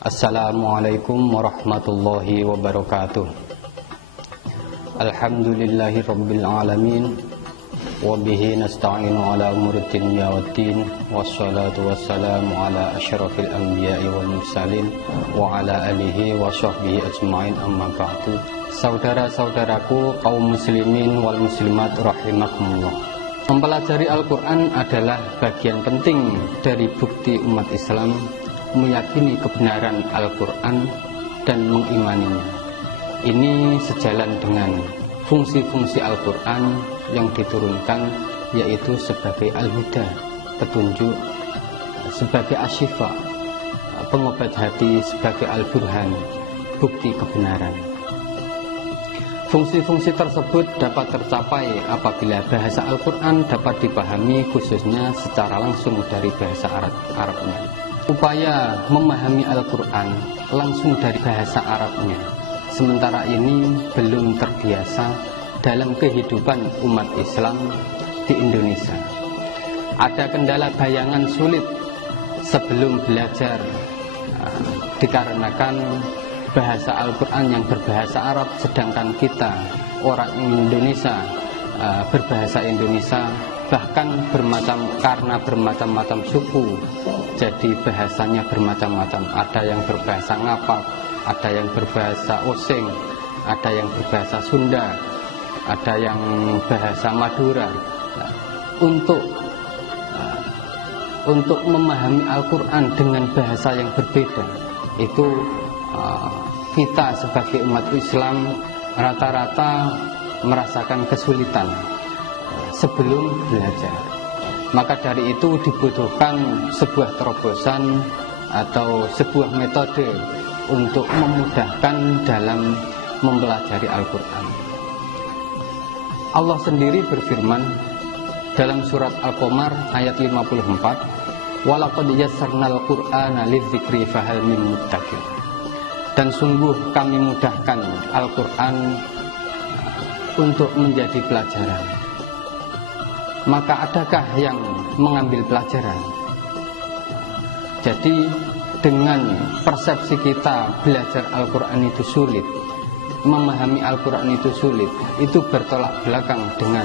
Assalamualaikum warahmatullahi wabarakatuh. Alhamdulillahi rabbil alamin, wabihi nasta'inu ala umurid dunya waddin, wassalatu wassalamu ala asyrafil anbiya'i wal mursalin wa ala alihi wa sahbihi ajma'in, amma ba'du. Saudara-saudaraku kaum muslimin wal muslimat rahimakumullah, mempelajari Al-Quran adalah bagian penting dari bukti umat Islam meyakini kebenaran Al-Quran dan mengimaninya. Ini sejalan dengan fungsi-fungsi Al-Quran yang diturunkan, yaitu sebagai al-huda, petunjuk, sebagai asyifa, pengobat hati, sebagai al-burhan, bukti kebenaran. Fungsi-fungsi tersebut dapat tercapai apabila bahasa Al-Quran dapat dipahami khususnya secara langsung dari bahasa Arabnya. Upaya memahami Al-Quran langsung dari bahasa Arabnya sementara ini belum terbiasa dalam kehidupan umat Islam di Indonesia. Ada kendala bayangan sulit sebelum belajar dikarenakan bahasa Al-Quran yang berbahasa Arab, sedangkan kita orang Indonesia berbahasa Indonesia, bahkan karena bermacam-macam suku, jadi bahasanya bermacam-macam. Ada yang berbahasa Ngapak, ada yang berbahasa Osing, ada yang berbahasa Sunda, ada yang bahasa Madura. Untuk memahami Al-Quran dengan bahasa yang berbeda, itu kita sebagai umat Islam rata-rata merasakan kesulitan sebelum belajar. Maka dari itu dibutuhkan sebuah terobosan atau sebuah metode untuk memudahkan dalam mempelajari Al-Quran. Allah sendiri berfirman dalam surat Al-Qamar ayat 54, "Walaqad yassarnal Qur'ana lidzikri fahal min muddakir." Dan sungguh kami mudahkan Al-Quran untuk menjadi pelajaran. Maka adakah yang mengambil pelajaran? Jadi dengan persepsi kita belajar Al-Quran itu sulit, memahami Al-Quran itu sulit, itu bertolak belakang dengan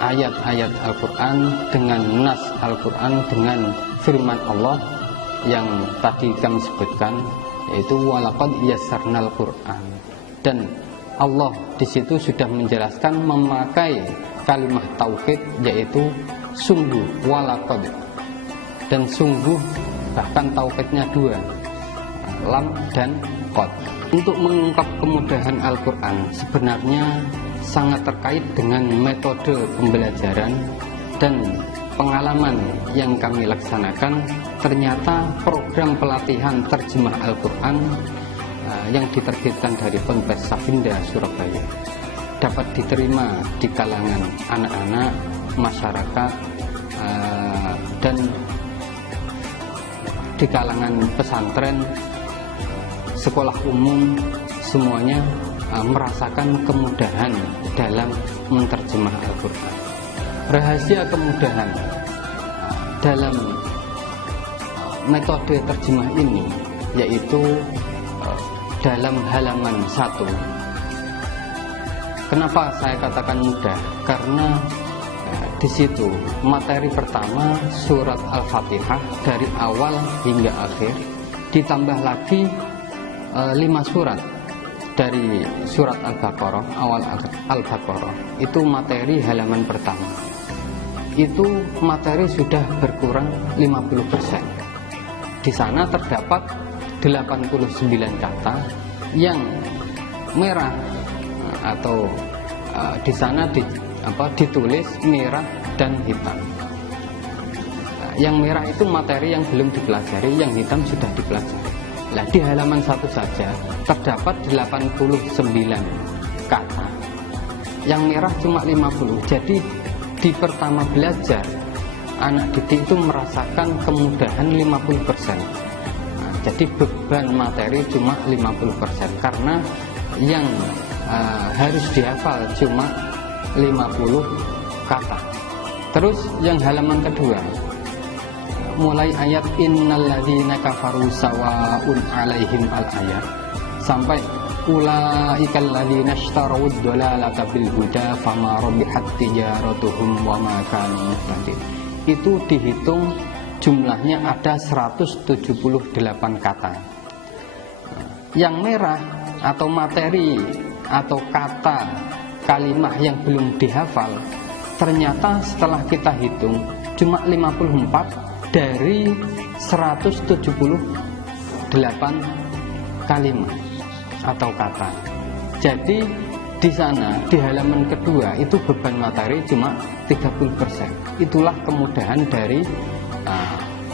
ayat-ayat Al-Quran, dengan nas Al-Quran, dengan firman Allah yang tadi kami sebutkan, yaitu walaqad yassarnal Quran. Dan Allah di situ sudah menjelaskan memakai kalimat taukid, yaitu sungguh, walaqad, dan sungguh, bahkan taukidnya dua, lam dan qad. Untuk mengungkap kemudahan Al-Quran sebenarnya sangat terkait dengan metode pembelajaran dan pengalaman yang kami laksanakan. Ternyata program pelatihan terjemah Al-Quran yang diterbitkan dari Ponpes Safinda Surabaya dapat diterima di kalangan anak-anak, masyarakat, dan di kalangan pesantren, sekolah umum, semuanya merasakan kemudahan dalam menerjemah Al-Quran. Rahasia kemudahan dalam metode terjemah ini yaitu dalam halaman 1. Kenapa saya katakan mudah? Karena di situ materi pertama surat Al-Fatihah dari awal hingga akhir, ditambah lagi 5 surat dari surat Al-Baqarah, awal Al-Baqarah, itu materi halaman pertama. Itu materi sudah berkurang 50%. Di sana terdapat 89 kata yang merah, atau di sana ditulis merah dan hitam. Yang merah itu materi yang belum dipelajari, yang hitam sudah dipelajari. Nah, di halaman 1 saja terdapat 89 kata, yang merah cuma 50. Jadi di pertama belajar, anak didik itu merasakan kemudahan 50%. Jadi beban materi cuma 50%, karena yang harus dihafal cuma 50 kata. Terus yang halaman kedua, mulai ayat innalladzina kafaru sawaun alaihim al-ayat sampai ulaikal ladzina ishtarawud dhalalata bil huda fama rabihat tijaratuhum wa ma kanu muhtadin. Itu dihitung jumlahnya ada 178 kata. Yang merah atau materi atau kata kalimah yang belum dihafal, ternyata setelah kita hitung cuma 54 dari 178 kalimat atau kata. Jadi di sana di halaman kedua itu beban materi cuma 30%. Itulah kemudahan dari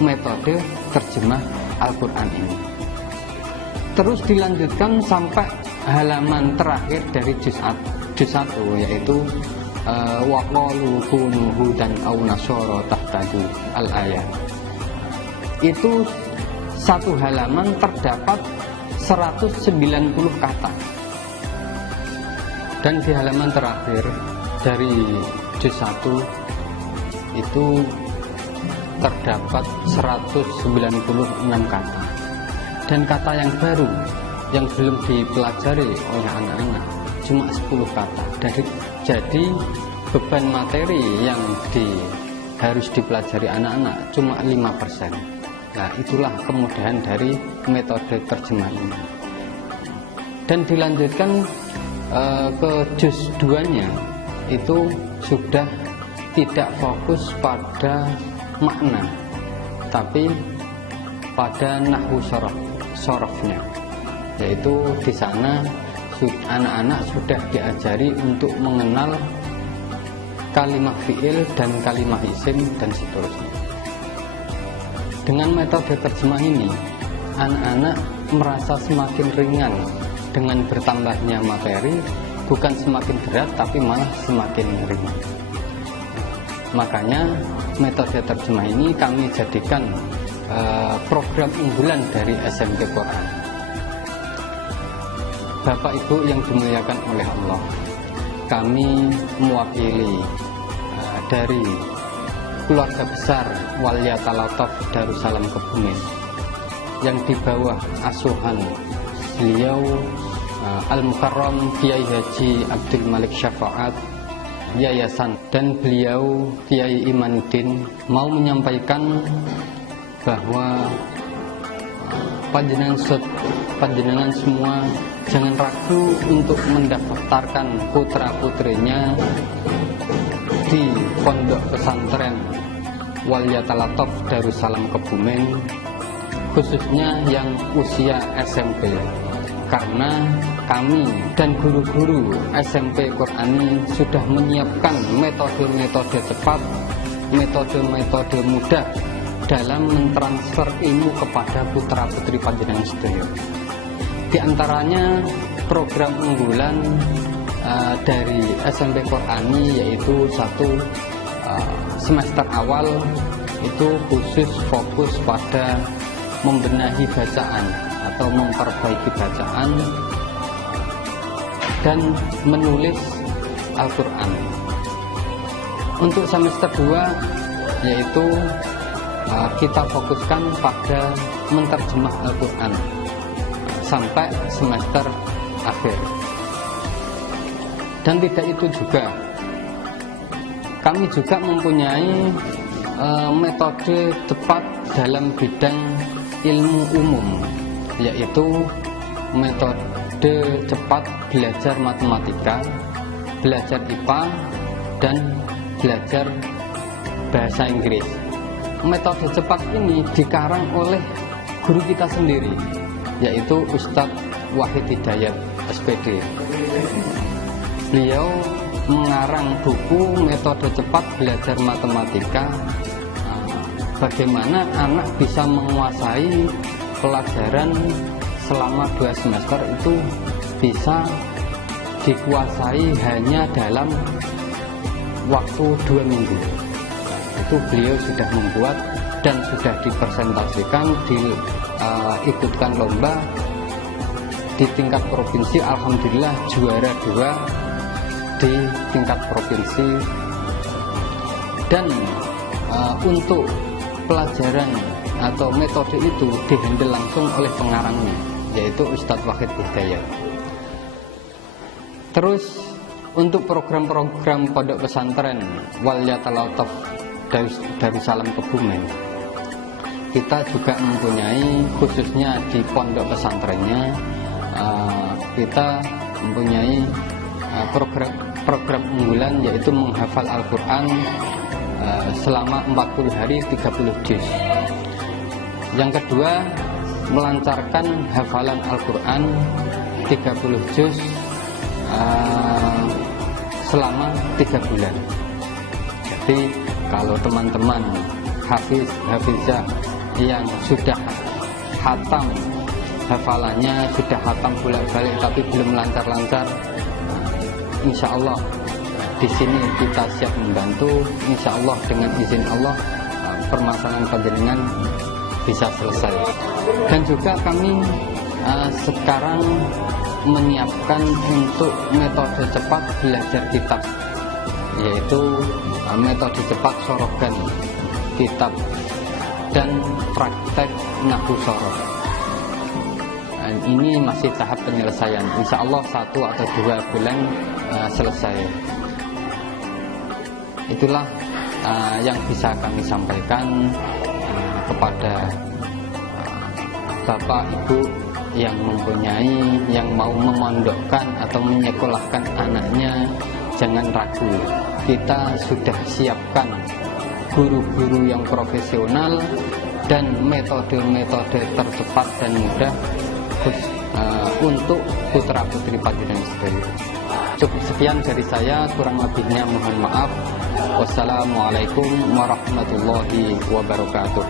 metode terjemah Al-Quran ini. Terus dilanjutkan sampai halaman terakhir dari juz 1, yaitu waqalu kunu hudan aw nasara tahtadu al-ayat. Itu satu halaman terdapat 190 kata. Dan di halaman terakhir dari juz 1 itu terdapat 196 kata. Dan kata yang baru yang belum dipelajari oleh anak-anak cuma 10 kata. Jadi beban materi yang harus dipelajari anak-anak cuma 5%. Nah, itulah kemudahan dari metode terjemah ini. Dan dilanjutkan ke juz 2-nya itu sudah tidak fokus pada makna, tapi pada nahwu sorofnya, yaitu di sana anak-anak sudah diajari untuk mengenal kalimat fiil dan kalimat isim dan seterusnya. Dengan metode terjemah ini, anak-anak merasa semakin ringan dengan bertambahnya materi, bukan semakin berat tapi malah semakin ringan. Makanya metode terjemah ini kami jadikan program unggulan dari SMP Quran. Bapak Ibu yang dimuliakan oleh Allah, kami mewakili dari keluarga besar Waliyatalataf Darussalam Kebumen yang di bawah asuhan beliau Al-Mukarram Kiai Haji Abdul Malik Syafaat Yayasan, dan beliau Kiai Imanuddin mau menyampaikan bahwa panjenengan semua jangan ragu untuk mendaftarkan putra-putrinya di pondok pesantren Waliyatalataf Darussalam Kebumen, khususnya yang usia SMP, karena kami dan guru-guru SMP Qurani sudah menyiapkan metode-metode cepat, metode-metode mudah dalam mentransfer ilmu kepada putra-putri panjenengan sedaya. Di antaranya program unggulan dari SMP Qurani, yaitu satu semester awal itu khusus fokus pada membenahi bacaan atau memperbaiki bacaan dan menulis Al-Quran. Untuk semester 2 yaitu kita fokuskan pada menterjemah Al-Quran sampai semester akhir. Dan tidak itu juga, kami juga mempunyai metode tepat dalam bidang ilmu umum, yaitu metode cepat belajar matematika, belajar IPA, dan belajar bahasa Inggris. Metode cepat ini dikarang oleh guru kita sendiri, yaitu Ustadz Wahid Hidayat SPD. Beliau mengarang buku metode cepat belajar matematika, bagaimana anak bisa menguasai pelajaran selama 2 semester itu bisa dikuasai hanya dalam waktu 2 minggu. Itu beliau sudah membuat dan sudah dipresentasikan, diikutkan lomba di tingkat provinsi. Alhamdulillah juara 2 di tingkat provinsi. Dan untuk pelajaran atau metode itu dihandle langsung oleh pengarangnya, yaitu Ustadz Wahid Hidayat. Terus untuk program-program pondok pesantren Waliyatalataf Darussalam Kebumen, kita juga mempunyai, khususnya di pondok pesantrennya, kita mempunyai program unggulan, yaitu menghafal Al-Quran selama 40 hari 30 juz. Yang kedua, melancarkan hafalan Al-Quran 30 juz selama 3 bulan. Jadi kalau teman-teman hafizah yang sudah hatam hafalannya, sudah hatam bolak-balik tapi belum lancar-lancar, insya Allah di sini kita siap membantu. Insya Allah dengan izin Allah permasalahan panjenengan bisa selesai. Dan juga kami sekarang menyiapkan untuk metode cepat belajar kitab, yaitu metode cepat sorogan kitab dan praktek nahwu soroh. Ini masih tahap penyelesaian. Insya Allah 1 atau 2 bulan selesai. Itulah yang bisa kami sampaikan kepada Bapak Ibu yang mempunyai, yang mau memondokkan atau menyekolahkan anaknya. Jangan ragu, kita sudah siapkan guru-guru yang profesional dan metode-metode tercepat dan mudah untuk putra-putri panjenengan sedaya. Cukup sekian dari saya, kurang lebihnya mohon maaf. Wassalamualaikum warahmatullahi wabarakatuh.